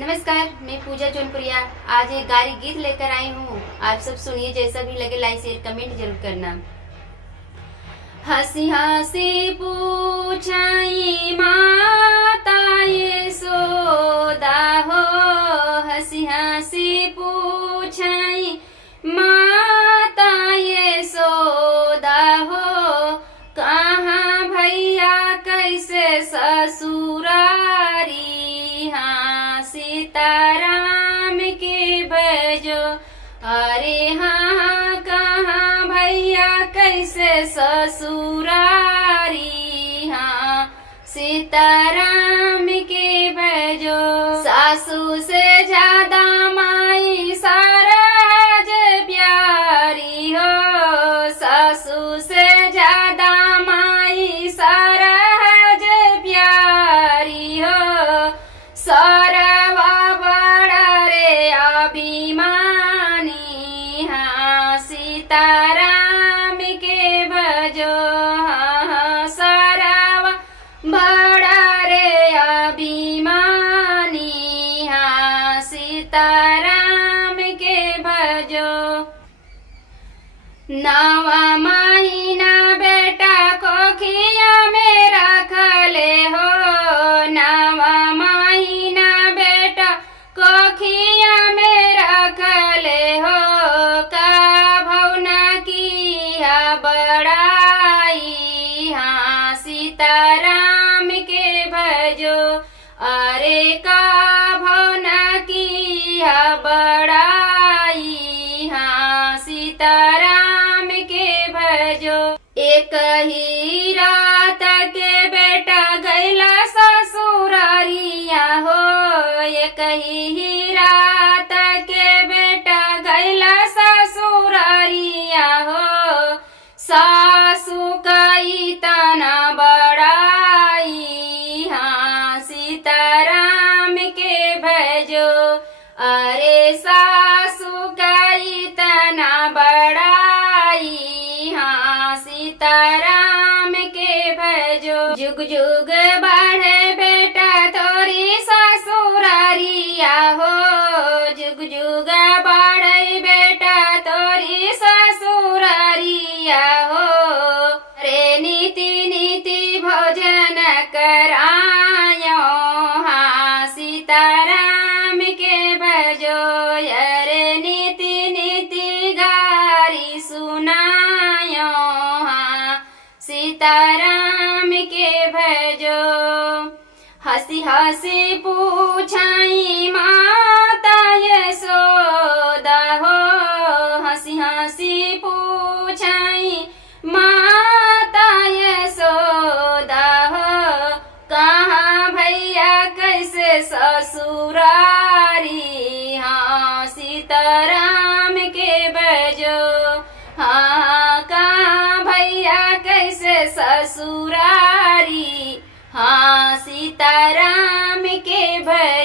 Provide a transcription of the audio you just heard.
नमस्कार, मैं पूजा जौनपुरिया आज एक गारी गीत लेकर आई हूँ। आप सब सुनिए, जैसा भी लगे लाइक शेयर कमेंट जरूर करना। हंसी हंसी पूछाई माता यशोदा हो, हंसी हंसी पूछाई माता यशोदा हो, कहाँ भैया कैसे ससुरारी, हाँ सीताराम के बजो। अरे हाँ कहाँ भैया कैसे ससुरारी, हाँ सीताराम के बजो। सासू से ज्यादा माई सरहज प्यारी हो, सासू से ज्यादा माई सरहज प्यारी हो, सरवा बड़ा रे अभिमानी, हाँ सीताराम के भजो। हाँ सरवा बड़ा रे अभिमानी, हाँ सीताराम के भजो। नवा महीना बेटा कोखिया में रखले हो, नवा महीना बेटा कोखिया में रखले हो, का भवना किया बड़ाई, हाँ सीताराम के भजो। अरे का भवना किया बड़ाई, हाँ सीताराम के भजो। एक ही रात के बेटा गैला ससुरारिया हो, एक ही रात के बेटा गैला ससुरारिया हो, सासू कई तना बड़ाई, हाँ सीताराम के भजो। अरे सासू कई तना बड़ाई, हाँ सीताराम के भजो। जुग जुग बढ़े बेटा तोरी ससुरारिया हो, जुग जुग बढ़े बेटा तोरी ससुरारिया हो, रे नीति नीति भोजन करायो, हाँ सीताराम के भजो। अरे नीति नीति गारी सुनायो, हाँ सीताराम के भजो। हंसी हंसी पूछाई माता यशोदा हो, हंसी हंसी पूछाई माता यशोदा हो, कहाँ भैया कैसे ससुरारी, हाँ सीताराम के भजो। हाँ कहाँ भैया कैसे ससुरारी, हाँ सीताराम के भजो।